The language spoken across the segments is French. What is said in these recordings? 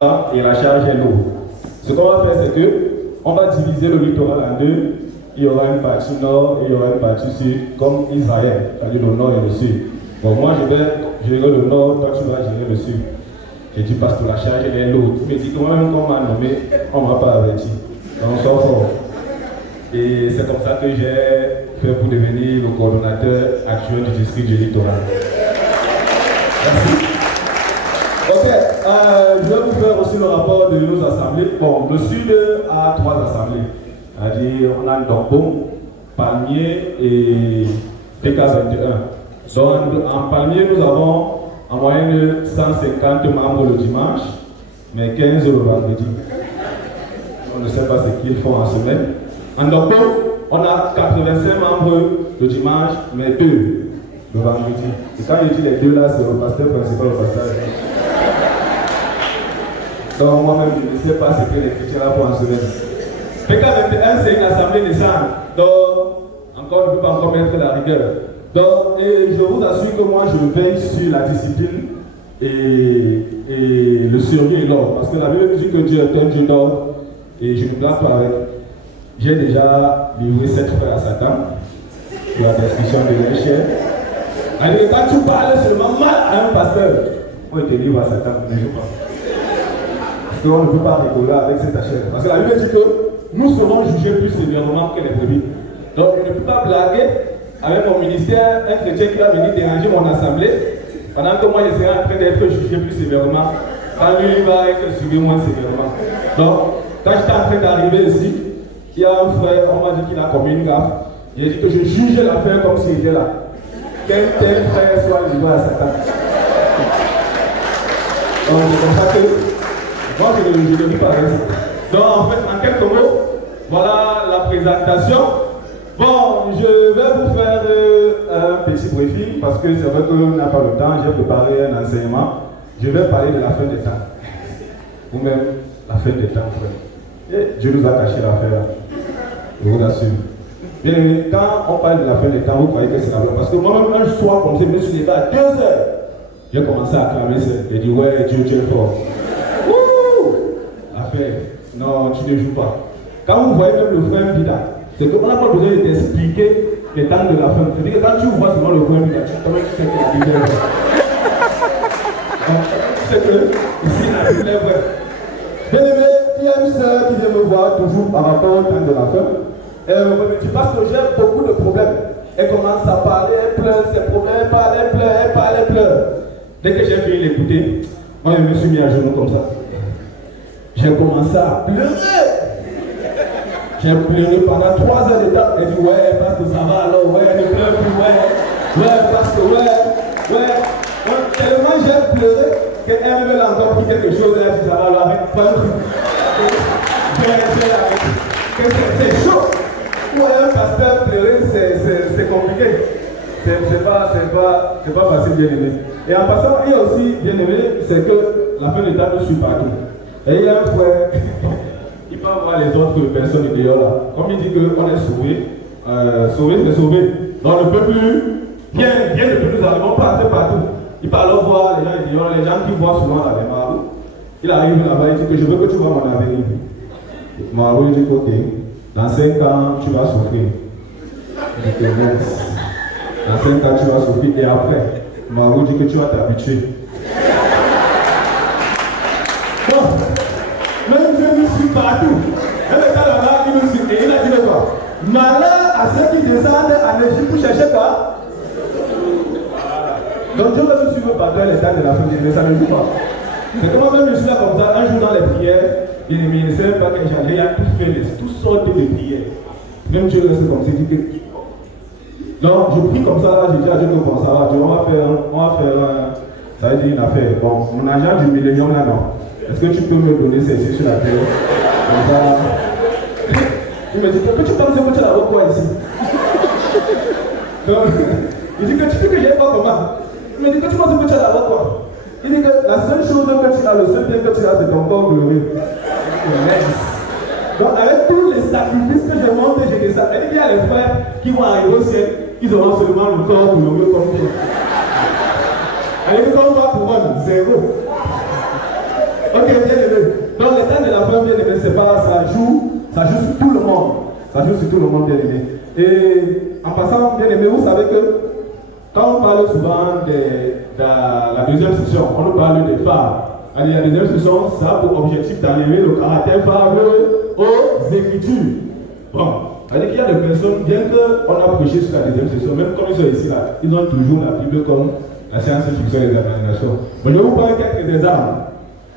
et la charge est lourde. Ce qu'on va faire, c'est que on va diviser le littoral en deux. Il y aura une partie nord et il y aura une partie sud, comme Israël, c'est-à-dire le nord et le sud. Bon, moi je vais gérer le nord, toi tu vas gérer le sud. J'ai dit parce que la charge elle est lourde. Il me dit que moi-même quand on m'a nommé, on ne m'a pas averti. Donc on sort fort. Et c'est comme ça que j'ai fait pour devenir le coordonnateur actuel du district du littoral. Merci. Ok, je vais vous faire aussi le rapport de nos assemblées. Bon, le sud a 3 assemblées. C'est-à-dire, on a Ndongbo, Palmier et PK21. Donc, en Palmier, nous avons en moyenne 150 membres le dimanche, mais 15 le vendredi. On ne sait pas ce qu'ils font en semaine. En Ndongbo, on a 85 membres le dimanche, mais 2 le vendredi. Et quand je dis les 2 là, c'est le pasteur principal au passage. Donc moi-même, je ne sais pas ce que les chrétiens là font en semaine. PK21, c'est une assemblée des saints. Donc, encore, je ne peux pas encore mettre la rigueur. Donc, et je vous assure que moi, je veille sur la discipline et le sérieux et l'ordre. Parce que la Bible dit que Dieu est un Dieu d'ordre. Et je ne me blague pas avec. J'ai déjà livré 7 frères à Satan pour la destruction de leur chair. Alors, quand tu parles seulement mal à un pasteur, on te livre à Satan, ne joue pas. Parce qu'on ne peut pas rigoler avec cette chair. Parce que la Bible dit que nous serons jugés plus sévèrement que les brebis. Donc, je ne peux pas blaguer avec mon ministère, un chrétien qui va venir déranger mon assemblée, pendant que moi, je serai en train d'être jugé plus sévèrement. Quand lui, il va être suivi moins sévèrement. Donc, quand j'étais en train d'arriver ici, il y a un frère, on m'a dit qu'il a commis une gaffe. Il a dit que je jugeais l'affaire comme s'il était là. Quel tel frère soit livré à Satan. Donc, c'est comme ça que moi, je ne dis pas reste. Donc, en fait, en quelques mots, voilà la présentation. Bon, je vais vous faire un petit briefing parce que c'est vrai qu'on n'a pas le temps. J'ai préparé un enseignement. Je vais parler de la fin des temps. Vous-même, la fin des temps, frère. Et Dieu nous a caché l'affaire. Je vous assure. Bien aimé, quand on parle de la fin des temps, vous croyez que c'est la loi. Parce que moi-même, un soir, comme je me suis levé à 2 heures, j'ai commencé à clamer ça. J'ai dit, ouais, Dieu, tu es fort. Affaire. Non, tu ne joues pas. Quand vous voyez même le frère Bida, c'est qu'on n'a pas besoin d'expliquer les temps de la fin. C'est-à-dire que quand tu vois seulement le frère Bida, tu sais que la Bible est vraie. Donc, tu sais que ici, la Bible est vraie. Bien aimé, il y a une sœur qui vient me voir toujours par rapport au temps de la fin. Elle me dit parce que j'ai beaucoup de problèmes. Elle commence à parler, elle pleure, ses problèmes, elle parle, elle pleure, elle parle, elle pleure. Dès que j'ai fini d'écouter, moi je me suis mis à genoux comme ça. J'ai commencé à pleurer. J'ai pleuré pendant 3 heures de temps. Elle dit ouais, parce que ça va alors, ouais, ne pleure plus, ouais, parce que ouais. Tellement j'ai pleuré qu'elle veut encore dit quelque chose, elle a dit ça va alors, arrête, pas un truc. C'est chaud. Pour un pasteur pleurer, c'est compliqué. C'est pas facile, bien aimé. Et en passant, il y a aussi, bien aimé, c'est que la fin de temps ne suit partout. Et il y a un frère, il peut avoir les autres personnes dehors là. Comme il dit qu'on est sauvé, c'est sauvé. Donc on ne peut plus, bien depuis nous arrivons pas à faire partout. Il peut alors voir les gens dehors, les gens qui voient souvent dans les marauds. Il arrive là-bas, il dit que je veux que tu vois mon avenir. Marou, il dit ok, dans 5 ans, tu vas souffrir. Il dit que dans 5 ans, tu vas souffrir. Et après, Marou dit que tu vas t'habituer. Bon, même Dieu nous suit partout. Elle est là-bas, il nous suit. Et il a dit quoi? Malheur à ceux qui descendent en Égypte pour chercher quoi? Donc Dieu va nous suivre partout les temps de la fin, mais ça ne joue pas. C'est que moi-même, je suis là comme ça, un jour dans les prières, il ne sait même pas que j'allais, il a tout fait, toutes sortes de prières. Même Dieu le sait comme ça, il dit que. Donc, je prie comme ça, là, j'ai dit à Dieu que bon, ça va, Dieu, on va faire ça veut dire une affaire. Bon, mon agent du millénium là, non. Est-ce que tu peux me donner ceci sur la terre? Comme ça. Il me dit, tu penses que tu as la quoi ici? Donc, il dit que tu dis que j'ai pas comment? Il me dit que tu penses que tu as la quoi? Il dit que la seule chose que tu as, le seul bien que tu as, c'est ton corps glorieux. Donc, avec tous les sacrifices que j'ai montés, j'ai dit ça. Il y a les frères qui vont arriver au ciel, ils auront seulement le corps glorieux comme toi. Allez, quand on va pour moi, 0. Ok, bien aimé. Ça joue sur tout le monde, bien aimé. Et en passant, bien aimé, vous savez que quand on parle souvent de la deuxième session, on nous parle des phares. La deuxième session, ça a pour objectif d'enlever le caractère fable aux Écritures. Bon, c'est-à-dire qu'il y a des personnes, bien qu'on a prêché sur la deuxième session, même quand ils sont ici là, ils ont toujours la Bible comme la science fiction et l'examination. Mais je vais vous parler quelques exemples.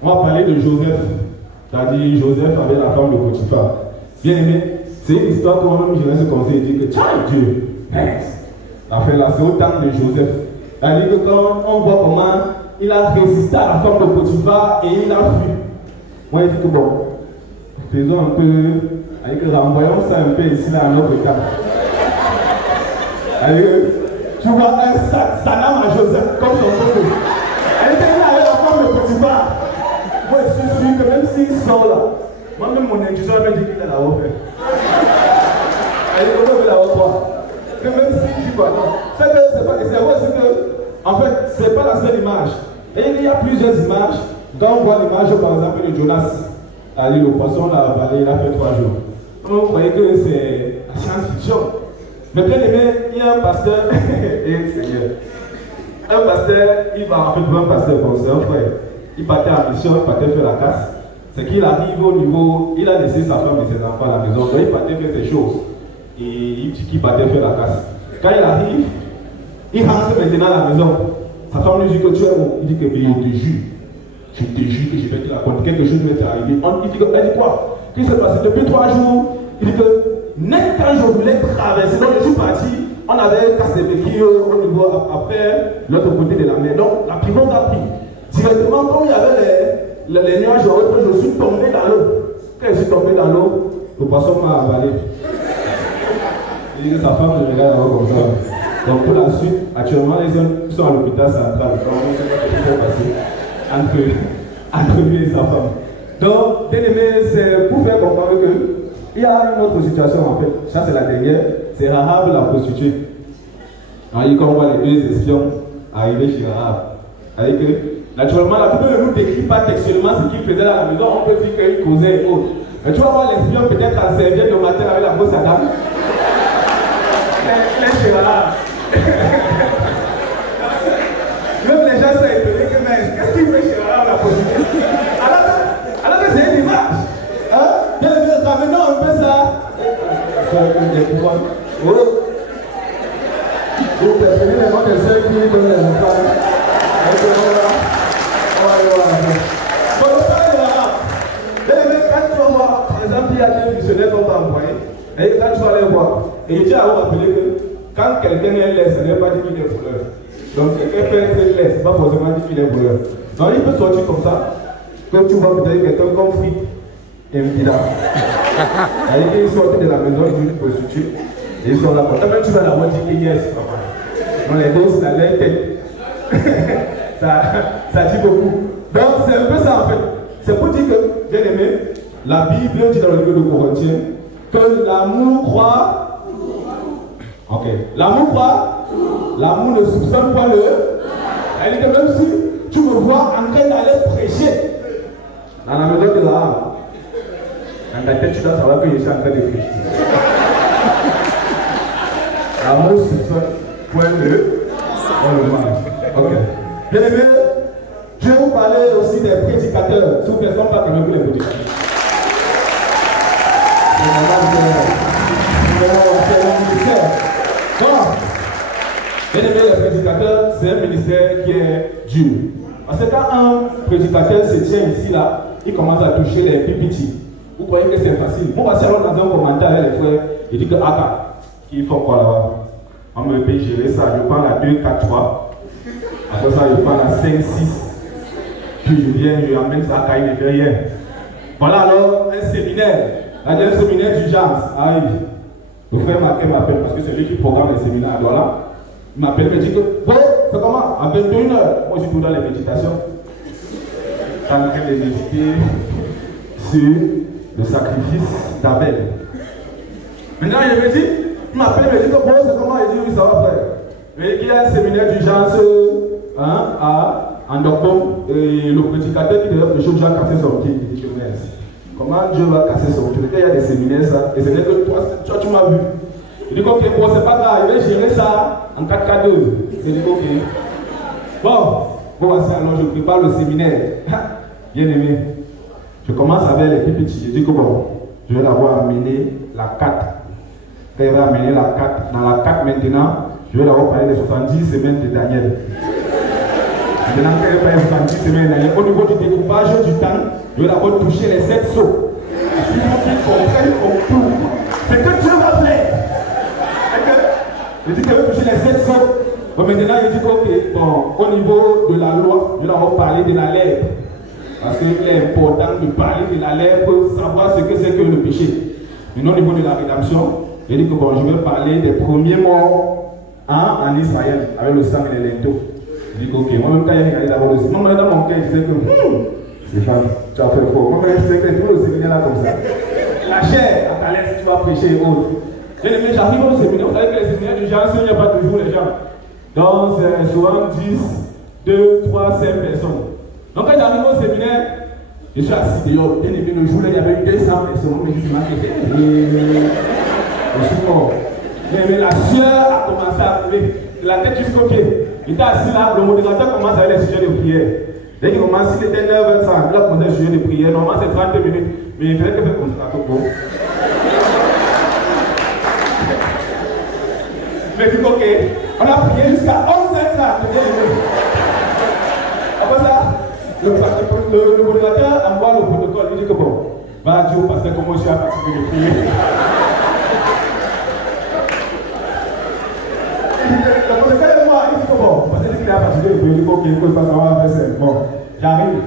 On va parler de Joseph. C'est-à-dire Joseph avec la femme de Potiphar. Bien aimé, c'est une histoire qu'on même je vais se conseiller et dire que tiens Dieu, la c'est au temps de Joseph. C'est-à-dire que quand on voit comment il a résisté à la femme de Potiphar et il a fui. Moi, je dis que bon, faisons un peu, renvoyons ça un peu ici, là, à notre cas. Tu vois un sac, ça n'a à Joseph, comme son photo. Elle était là avec la femme de Potiphar. Moi, je suis sûr que même s'il sort là, moi-même, mon intuition m'a dit qu'il a la offert. Elle dit comment il la offert. Que même s'il dit quoi, non. C'est que, en fait, c'est pas la seule image. Et il y a plusieurs images. Quand on voit l'image, par exemple, de Jonas, le poisson l'a avalé, il a fait 3 jours. Donc, vous croyez que c'est la science-fiction. Mais bien aimé, il y a un pasteur, et Seigneur, un pasteur, il va en fait un pasteur, bon, c'est un frère. Il partait en mission, il partait faire la casse. C'est qu'il arrive au niveau, il a laissé sa femme et ses enfants à la maison, donc il partait faire ses choses. Et il dit qu'il partait faire la casse. Quand il arrive, il rentre maintenant à la maison. Sa femme lui dit que tu es bon. Il dit que mais je te jure que je vais te raconter quelque chose qui m'est arrivé. Il dit que, elle dit quoi? Qu'est-ce qui s'est passé depuis 3 jours? Il dit que, net quand je voulais traverser, donc je suis parti, on avait cassé des béquilles au niveau après l'autre côté de la mer. Donc la pirogue a pris. Directement, comme il y avait les nuages, je suis tombé dans l'eau. Quand je suis tombé dans l'eau, le poisson m'a avalé. Il dit que sa femme me regarde comme ça. Donc pour la suite, actuellement, ils sont à l'hôpital central. Comment ça s'est passé entre lui et sa femme. Donc, bien aimé, c'est pour faire comprendre qu'il y a une autre situation en fait. Ça, c'est la dernière. C'est Rahab la prostituée. Alors, quand on voit les 2 espions arriver chez Rahab. Avec que, naturellement, la Bible ne nous décrit pas textuellement ce qu'il faisait à la maison. On peut dire qu'il causait et autres. Mais tu vas voir l'espion peut-être en serviette le matin avec la grosse dame. Il est chez Rahab. Même les gens sont étonnés que mais qu'est-ce qu'il fait chez Rahab la prostituée? Alors que c'est une image. Hein? Bien, ramenons un peu ça. Vous préférez les mots de ceux qui donnent les enfants. Pour le parler de Rahab. Quand tu vas voir, par exemple, il y a des missionnaires qu'on va envoyer. Et quand tu vas les voir, et tu vas vous rappeler que quand quelqu'un est laisse, ce n'est pas dit qu'il est voleur. Donc quelqu'un peut être laisse, c'est pas forcément dit qu'il est voleur. Donc il peut sortir comme ça, que tu vois peut-être quelqu'un comme fric et un petit là. Ils sortent de la maison, ils disent prostituée, et ils sont là. Même tu vas la voir dire que yes. Donc les deux, c'est la tête. ça dit beaucoup. Donc c'est un peu ça en fait. C'est pour dire que, bien aimé, la Bible dit dans le livre de Corinthiens que l'amour croit. Ok. L'amour croit. L'amour ne soupçonne pas le. Elle dit que même si tu me vois en train d'aller prêcher dans la maison de Rahab, dans ta tête tu dois savoir que je suis en train de prêcher. L'amour soupçonne point le mal. Ok. Bien aimé, je vais vous parler aussi des prédicateurs. S'il vous plaît, ne sont pas quand même les prédicateurs. Bien aimé, les prédicateurs, c'est un ministère qui est dur. Parce que quand un prédicateur se tient ici, là, il commence à toucher les pipiti. Vous croyez que c'est facile? Moi, voici alors dans un commentaire avec les frères, il dit que qu'il faut quoi là-bas? On me peut gérer ça. Je prends la 2, 4, 3. Après ça, je prends la 5, 6. Puis je viens, je amène ça à Caïn derrière. Voilà alors un séminaire. Un séminaire d'urgence arrive. Le frère Marquet m'appelle parce que c'est lui qui programme les séminaires. Voilà. Il m'appelle, il me dit que, bon, c'est comment? À 21h, moi je suis dans les méditations. Je suis en train de méditer sur le sacrifice d'Abel. Maintenant, il me dit, il m'appelle, il me dit que, bon, c'est comment? Il dit, oui, ça va frère. Mais il y a un séminaire d'urgence à Andokbom, et le prédicateur qui devait prêcher déjà cassé son pied. Il dit que, merci. comment Dieu va casser son autorité. Il y a des séminaires, ça, et ce n'est que toi, tu m'as vu. Il dit, ok, bon, c'est pas grave, je vais gérer ça en 4K2. Il dit, ok. Bon, voici, alors je prépare le séminaire. Bien aimé, je commence avec les petits. Je dis que bon, je vais d'abord amener la 4. Quand il va amener la 4, dans la 4 maintenant, je vais d'abord parler des 70 semaines de Daniel. Maintenant, quand il va parler des 70 semaines de Daniel, au niveau du découpage du temps, je vais d'abord toucher les 7 sauts. Il faut qu'ils comprennent au tout. C'est que Dieu va faire. Je dis qu'il veut toucher les 7 sauts. Bon, maintenant, il dit que bon, au niveau de la loi, je vais d'abord parler de la lèpre. Parce qu'il est important de parler de la lèpre pour savoir ce que c'est que le péché. Maintenant, au niveau de la rédemption, il dit que bon, je vais parler des premiers morts en Israël, avec le sang et les linteaux. Je dis que ok, moi-même, quand il y a regardé d'abord le sang, moi, dans mon cœur, je disais que c'est femme, tu as fait fort. Moi-même, je disais que tu vois le séminaire là comme ça. La chair, à ta laisse, tu vas prêcher et autres. J'arrive au séminaire, vous savez que les séminaires du genre, il n'y a pas toujours les gens. Donc, c'est souvent 10, 2, 3, 5 personnes. Donc, quand j'arrive au séminaire, je suis assis dehors. Bien aimé, le jour là, il y avait eu 200 personnes. Mais je suis marqué. Je suis mort. Mais la sueur a commencé à couler. De la tête jusqu'au pied. Il était assis là, le modérateur commence à avoir les sujets de prière. Dès qu'il commence, il était 9h30. Il a commencé à sujet de prière. Normalement, c'est 30 minutes. Mais il fallait que faire comme ça. Mais du coup, ok, on a prié jusqu'à 11h30. Après ça, le modérateur envoie le protocole. Il dit que bon, va Dieu, parce que comment je suis à fatiguer de prier. Il dit que bon, parce qu'il est à fatiguer de prier. Il dit que ok, il faut pas savoir faire ça. Bon, j'arrive.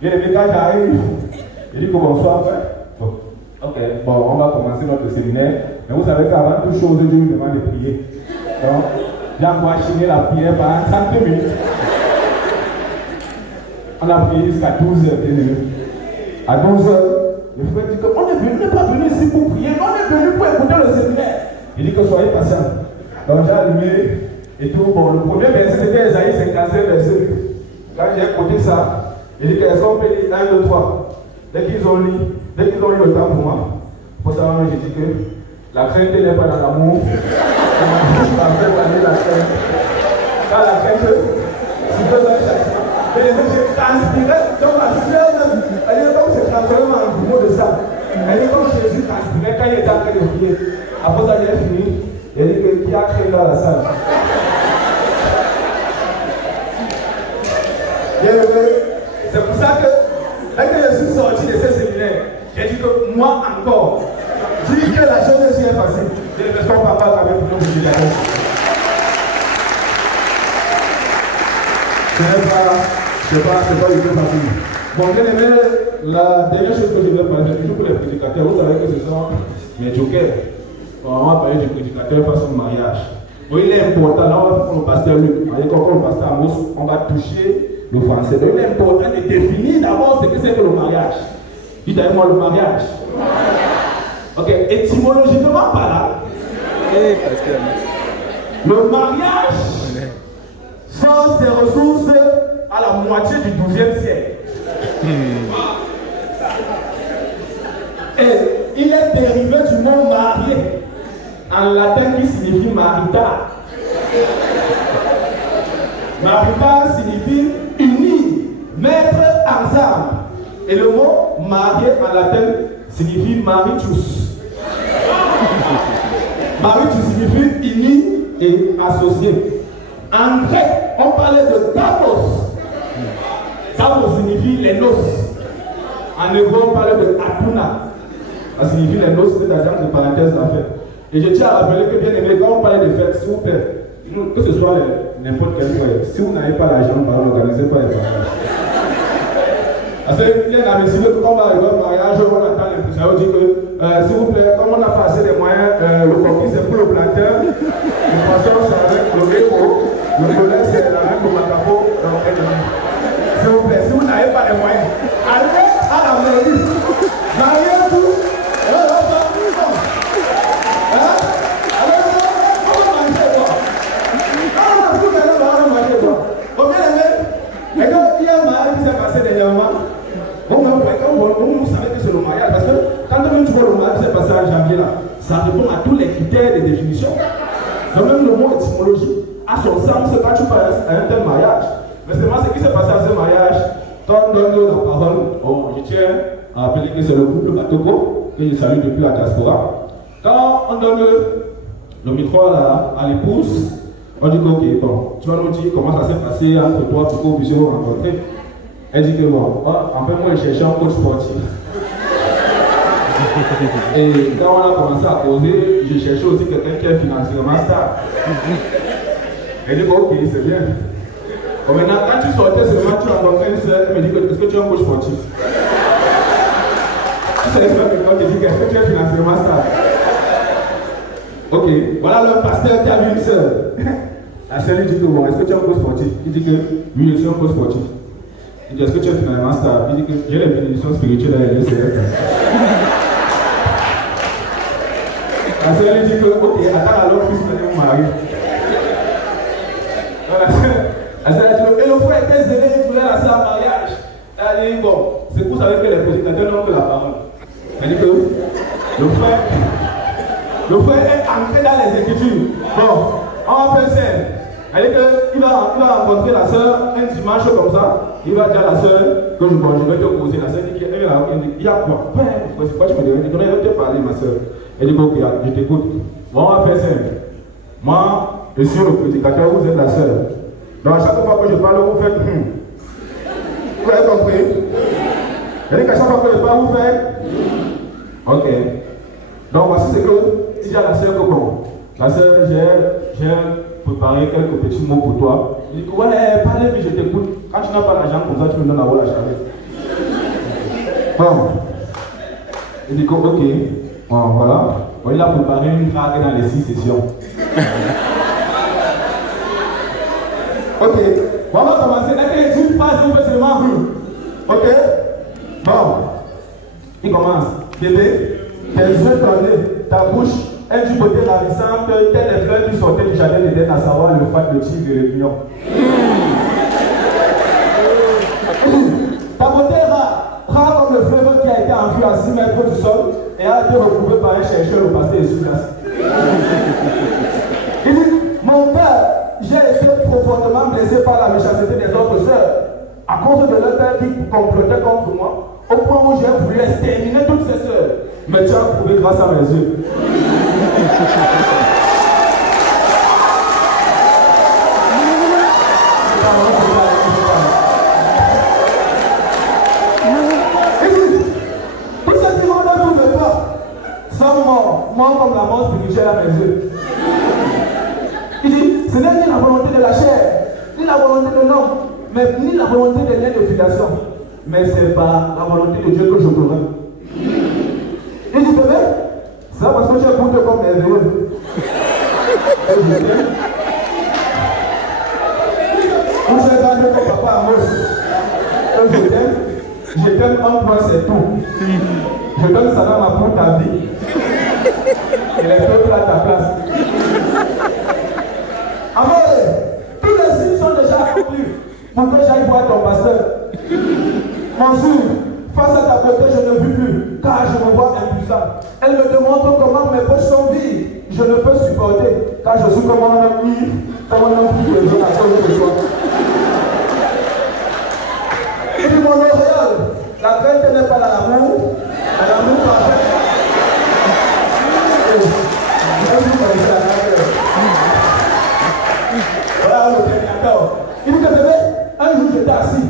Il dit que quand j'arrive, il dit que bon, soit fait. Bon, ok, bon, on va commencer notre séminaire. Mais vous savez qu'avant toute chose, Dieu nous demande de prier. Donc, j'ai enchaîné la prière pendant 30 minutes. On a prié jusqu'à 12h. À 12h, le frère dit qu'on n'est pas venu ici pour prier, on est venu pour écouter le séminaire. Il dit que soyez patient. Donc j'ai allumé et tout. Bon, le premier verset c'était Esaïe 55, verset 8. Quand j'ai écouté ça, il dit qu'est-ce qu'on peut lire 1, 2, 3. Dès qu'ils ont lu le temps pour moi, pour savoir, j'ai dit que la crainte n'est pas dans l'amour. Quand la crainte, tu peux dans le châtiment. Mais j'ai transpiré, donc la sueur, elle est comme c'est transformé en gros de ça. Elle est comme Jésus transpirait quand il était en train de prier. Après ça, il a fini. Il dit que qui a créé dans la salle. C'est pour ça que, dès que je suis sorti de ce séminaire, j'ai dit que moi encore, dis que la chose est facile. Je ne vais pas parler avec nous. C'est pas du tout facile. Bon, bien aimé, la dernière chose que je vais parler, c'est toujours pour les prédicateurs. Vous savez que ce sont mes jokers. Bon, on va parler du prédicateur face au mariage. Bon, il est important, là on va faire le pasteur Luc. Quand le pasteur Amos, on va toucher le français. Donc il est important de définir d'abord ce que c'est que le mariage. Dites avec moi le mariage. Ok, étymologiquement parlant, le mariage sort ses ressources à la moitié du 12e siècle. Et il est dérivé du mot marié, en latin qui signifie marital. Marital signifie unir, mettre ensemble. Et le mot marié en latin signifie maritus. Maritus signifie uni et associé. En grec, on parlait de Davos. Davos signifie les noces. En hébreu, on parlait de Atuna. Ça signifie les noces, c'est-à-dire entre parenthèses la fête. Et je tiens à rappeler que bien aimé, quand on parlait de fêtes, s'il vous plaît, que ce soit n'importe quel frère, si vous n'avez pas l'argent, n'organisez pas les mariages. Parce qu'il y a un monsieur que quand on va arriver au mariage, on attend l'impression, on dit que s'il vous plaît, comme on a passé les moyens, le coquille c'est pour le planteur, le poisson c'est avec le héros, le volet c'est avec le matapo, s'il vous plaît, si vous n'avez pas les moyens, allez à la mairie, mariez-vous, vous savez que c'est le mariage, parce ça répond à tous les critères de définition. Donc même le mot étymologie a son sens quand tu parles à un tel mariage. Mais c'est moi ce qui s'est passé à ce mariage. Quand on donne la parole, je tiens à rappeler que c'est le couple Batoko, que je salue depuis la diaspora. Quand on donne le micro à l'épouse, on dit que ok, bon, tu vas nous dire comment ça s'est passé entre toi pour que vous puissiez vous rencontrer. Elle dit que bon, en fait moi je cherchais un coach sportif. Et quand on a commencé à causer, je cherchais aussi quelqu'un qui est financièrement stable. Elle dit que ok, c'est bien. Bon, maintenant, quand tu sortais seulement, tu rencontrais une soeur, elle me dit que est-ce que tu es un coach sportif? Tu sais, quelqu'un qui dit est-ce que tu es financièrement stable? Ok, voilà le pasteur qui a vu une soeur. La soeur lui dit que bon, est-ce que tu es un coach sportif? Il dit que oui, je suis un coach sportif. Il dit est-ce que tu es financièrement stable? Il dit que j'ai les bénédictions spirituelles à l'aider, c'est vrai. La soeur lui dit que ok, attends alors, puisse venir mon mari. Elle a dit, et le frère était zélé, il voulait la sœur en mariage. Elle a dit, bon, c'est pour savoir que les prédicateurs n'ont que la parole. Elle dit que le frère est entré dans les Écritures. Bon, on va faire ça. Elle dit qu'il va rencontrer la sœur un dimanche comme ça. Il va dire à la sœur que je vais te causer. La sœur dit qu'il y a quoi? C'est quoi tu me dis? Elle dit, je vais te parler, ma sœur. Elle dit, ok, je t'écoute. Bon, on va faire ça. Moi, je suis le prédicateur, vous êtes la sœur. Donc à chaque fois que je parle, vous faites Vous avez compris? Elle dit qu'à chaque fois que je parle, vous faites ok. Donc voici ce que dit à la sœur que bon. La sœur, j'ai préparé quelques petits mots pour toi. Il dit ouais, parlez, mais je t'écoute. Quand tu n'as pas l'argent comme ça, tu me donnes à voir la charrette. Bon. Il dit ok. Bon, voilà. Bon, il a préparé une drague dans les 6 sessions. Ok, bon, on va commencer. Dès qu'il dit une phrase, on fait seulement ok? Bon, il commence. Bébé, tes yeux tendus, ta bouche est du côté ravissante, telles les fleurs qui sortaient du jardin d'Éden, à savoir le fat, le tigre et le lion. Ta beauté est rare comme le fleuve qui a été enfui à 6 mètres du sol et a été recouvré par un chercheur au pasteur Essuie-glace. Il dit, mon père, j'ai été profondément blessé par la méchanceté des autres sœurs, à cause de leur père qui complotait contre moi, au point où j'ai voulu exterminer toutes ces sœurs. Mais tu as prouvé grâce à mes yeux. Tous ceux qui m'ont donné de toi sont morts comme la mort spirituelle à mes yeux. Il dit, ce n'est ni la volonté de la chair, ni la volonté de l'homme, mais ni la volonté des liens de filiation. Mais c'est par la volonté de Dieu que je t'aurai. Il dit, bébé, c'est parce que j'ai écouté comme merveilleux. Et je t'aime. Quand j'ai gardé ton papa Amos, je t'aime un point, c'est tout. Je donne ça dans ma pour ta vie. Et les autres à ta place. Amour, tous les signes sont déjà accomplis pour que j'aille voir ton pasteur. Mansour, face à ta beauté, je ne vis plus, car je me vois impuissant. Elle me demande comment mes poches sont vides. Je ne peux supporter, car je suis comme un homme ivre, comme un homme qui besoin à cause de toi. Et puis mon auréole, la crainte n'est pas dans l'amour, à l'amour parfait. Voilà le prédicateur. Il dit que bébé, un jour j'étais assis,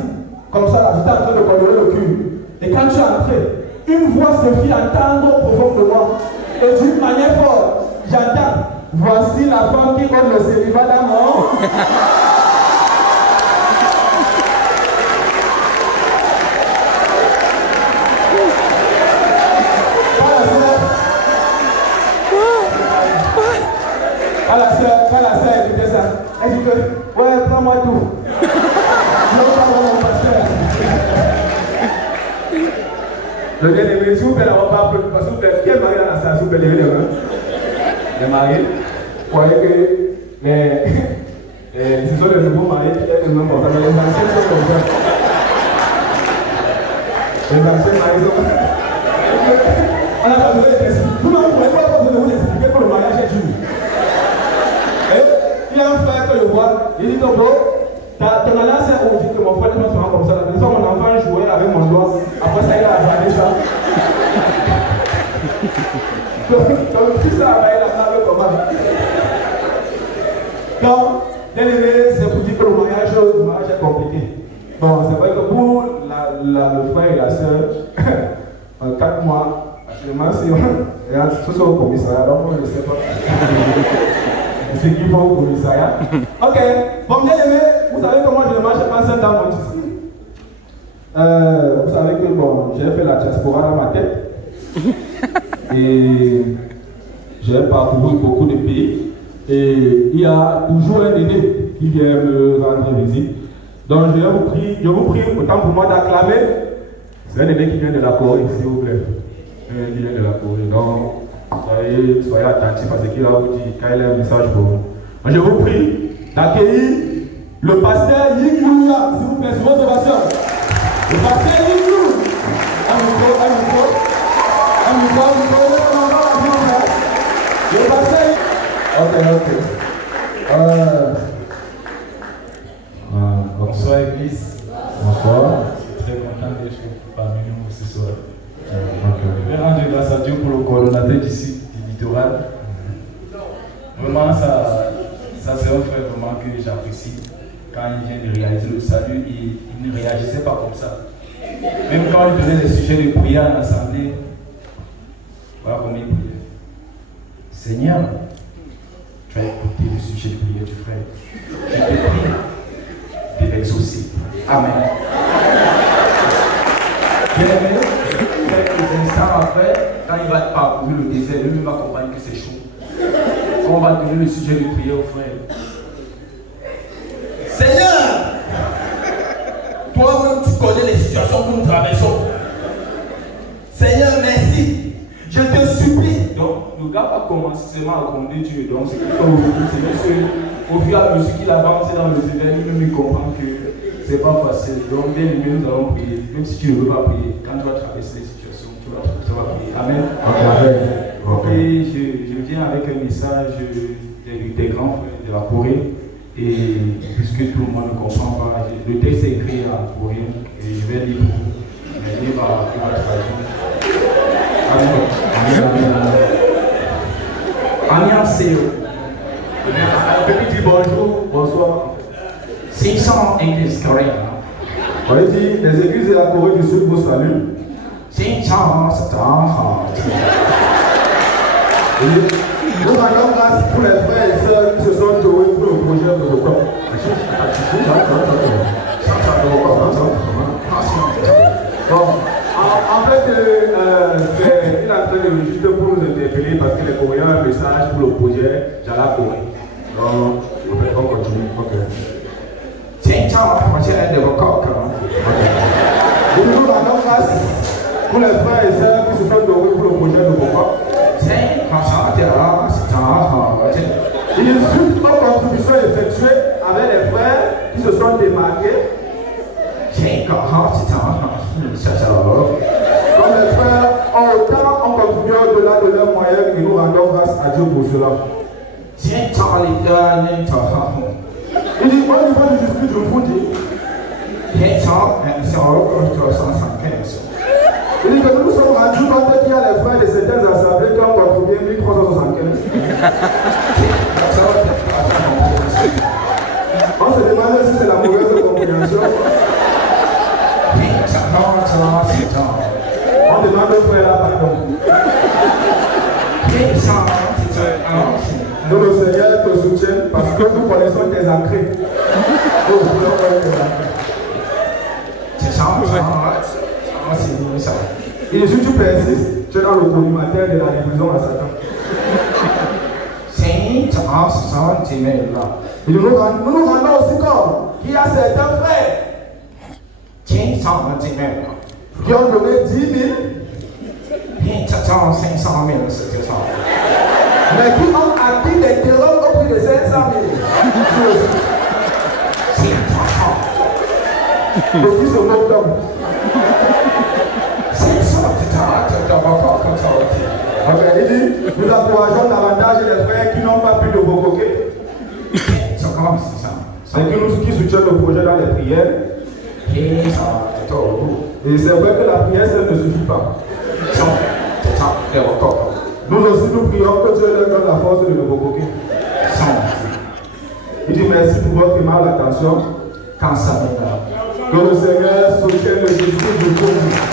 comme ça là, j'étais en train de condoler le cul. Et quand tu es entré, une voix se fit entendre au profond de moi. Et d'une manière forte, j'entends, voici la femme qui donne le célibat d'amour. Quand la sœur écoutait ça, elle dit que, ouais, prends-moi tout. Je veux pas voir mon pasteur. Le bien-aimé, s'il vous plaît, on va applaudir, parce que qui est marié dans la salle, s'il vous plaît, levez les mains. Les mariés, vous voyez que ce sont les nouveaux mariés qui aiment les mêmes comme ça, mais les anciens sont comme ça. Les anciens mariés sont comme ça. On a pas besoin de vous ne pouvez pas vous il a avalé ça. Donc, tout ça a avalé la table comment? Donc, bien aimé, c'est pour dire que le mariage est compliqué. Bon, c'est vrai que pour le frère et la soeur, en 4 mois, actuellement, si on est au commissariat, donc on ne sait pas. C'est qui va au commissariat. Ok, bon, bien aimé, vous savez comment je ne marche pas seul dans mon discours. Vous savez que bon, j'ai fait la diaspora dans ma tête. Et j'ai parcouru beaucoup de pays. Et il y a toujours un aîné qui vient me rendre visite. Donc je vous prie autant pour moi d'acclamer. C'est un aîné qui vient de la Corée, s'il vous plaît. Il vient de la Corée. Donc soyez attentifs à ce qu'il va vous dire quand il a un message pour vous. Donc, je vous prie d'accueillir le pasteur Ying Louya, s'il vous plaît, sur votre ovation. Le pasteur Ying Lou. Un micro. Le pasteur. Ok. Bonsoir Église. Bonsoir. Je suis très content d'être parmi nous ce soir. Je vais rendre grâce à Dieu pour le coordonnateur d'ici, du littoral. Vraiment, ça c'est un frère vraiment que j'apprécie. Quand il vient de réaliser le salut, il ne réagissait pas comme ça. Même quand il donnait les sujets de prière en assemblée, voilà comment il priait. Seigneur, tu as écouté le sujet de prière du frère. Je te prie de l'exaucer. Amen. Bien aimé, quelques instants après, quand il va parcourir le désert, lui-même va comprendre que c'est chaud. On va donner le sujet de prière au frère. Seigneur, toi-même tu connais les situations que nous traversons. Seigneur, merci. Je te supplie. Donc, le gars va commencer seulement à gronder Dieu. Donc, c'est au fur et à mesure qu'il avance dans le désert, lui-même il comprend que c'est pas facile. Donc, bien aimé, nous allons prier. Même si tu ne veux pas prier, quand tu vas traverser les situations, tu vas prier. Amen. Et je viens avec un message des grands frères de la Corée. Et puisque tout le monde ne comprend pas, le texte est écrit en coréen et je vais lire pour vous. Mais il va traduire. Annyeonghaseyo. Petit dit bonjour, bonsoir. 500 English Korean. On dit les églises de la Corée du Sud vous saluent. 500 Nous rendons grâce pour les frères et sœurs qui se sont joués pour le projet de l'Europe. Bon, en fait, il est en train de juste pour nous interpeller parce que les Coréens ont un message pour le projet Jala Corée. Donc, on continue. Ok. Nous rendons grâce pour les frères et sœurs qui se sont joués pour le projet de l'Europe. Il y a une contribution effectuée avec les frères qui se sont démarqués. Comme les frères ont contribué au-delà de leurs moyens et nous rendons grâce à Dieu pour cela. Il dit, au niveau du district, je vous dis. Il dit que nous sommes rendus compte qu'il y a les frères de certaines assemblées qui ont contribué 1375. On se demande si c'est la mauvaise compréhension. On demande au frère là pardon. Nous, le Seigneur te soutient parce que nous connaissons tes ancrés. Nous voulons connaître tes ancrés. Et si tu persistes, tu es dans le collimateur de la livraison à Satan. Et nous nous rendons aussi compte qu'il y a certains frères qui ont donné 10 000, mais qui ont acquis des terrains au prix de 500 000. Le fils de notre homme. Il dit, nous encourageons davantage les frères qui n'ont pas pu le revoquer. C'est qui soutiennent le projet dans les prières. Et c'est vrai que la prière seule ne suffit pas. Nous aussi nous prions que Dieu leur donne la force de le provoquer. Il dit merci pour votre aimable attention. Que le Seigneur soutienne le Jésus de vous.